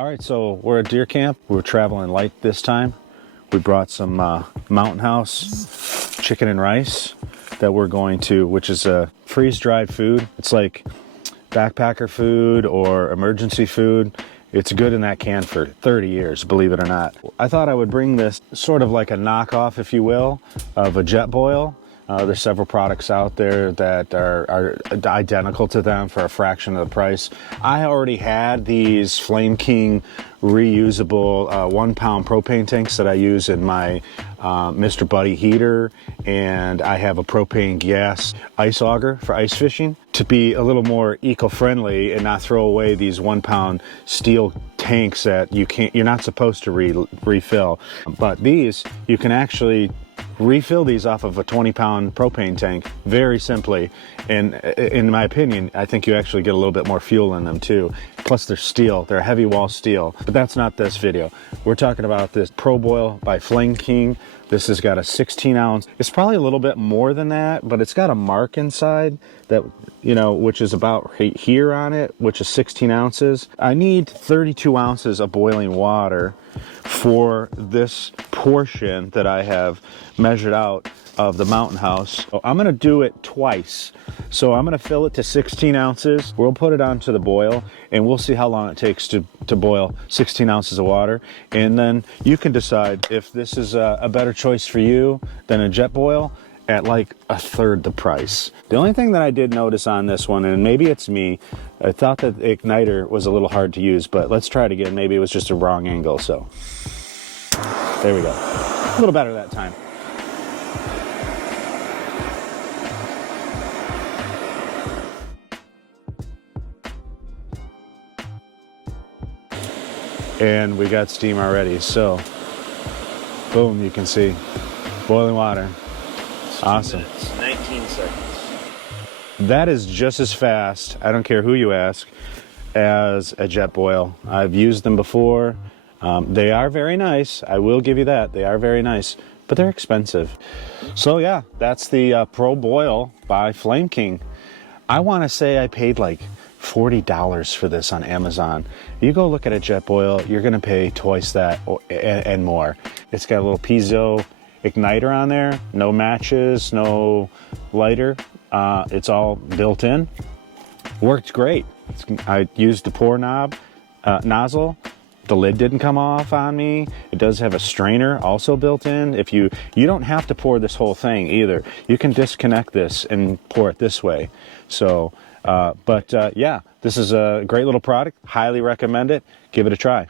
All right, so we're at deer camp. We're traveling light this time. We brought some Mountain House chicken and rice that we're going to, which is a freeze-dried food. It's like backpacker food or emergency food. It's good in that can for 30 years, believe it or not. I thought I would bring this sort of like a knockoff, if you will, of a Jetboil. There's several products out there that are identical to them for a fraction of the price. I already had these Flame King reusable 1 pound propane tanks that I use in my Mr. Buddy heater, and I have a propane gas ice auger for ice fishing to be a little more eco-friendly and not throw away these 1 pound steel tanks that you're not supposed to refill. But these, you can actually refill these off of a 20 pound propane tank very simply, and in my opinion I think you actually get a little bit more fuel in them too. Plus they're steel, they're heavy wall steel. But that's not this video. We're talking about this ProBoil by Flame King. This has got a 16 ounce. It's probably a little bit more than that, but it's got a mark inside that, you know, which is about right here on it, which is 16 ounces. I need 32 ounces of boiling water for this portion that I have measured out of the Mountain House. So I'm gonna do it twice. So I'm gonna fill it to 16 ounces. We'll put it onto the boil and we'll see how long it takes to boil 16 ounces of water. And then you can decide if this is a better choice for you than a Jetboil at like a third the price. The only thing that I did notice on this one, and maybe it's me, I thought that the igniter was a little hard to use, but let's try it again. Maybe it was just a wrong angle, so. There we go. A little better that time. And we got steam already, so boom, you can see boiling water. Awesome. 19 seconds. That is just as fast, I don't care who you ask, as a Jetboil. I've used them before. They are very nice, I will give you that. They are very nice, but they're expensive. So yeah, that's the ProBoil by Flame King. I want to say I paid like $40 for this on Amazon. You go look at a Jetboil, you're gonna pay twice that and more. It's got a little piezo igniter on there, no matches, no lighter. It's all built in. Worked great. I used the pour knob nozzle. The lid didn't come off on me. It does have a strainer also built in. If you don't have to pour this whole thing either. You can disconnect this and pour it this way. So, yeah, this is a great little product. Highly recommend it. Give it a try.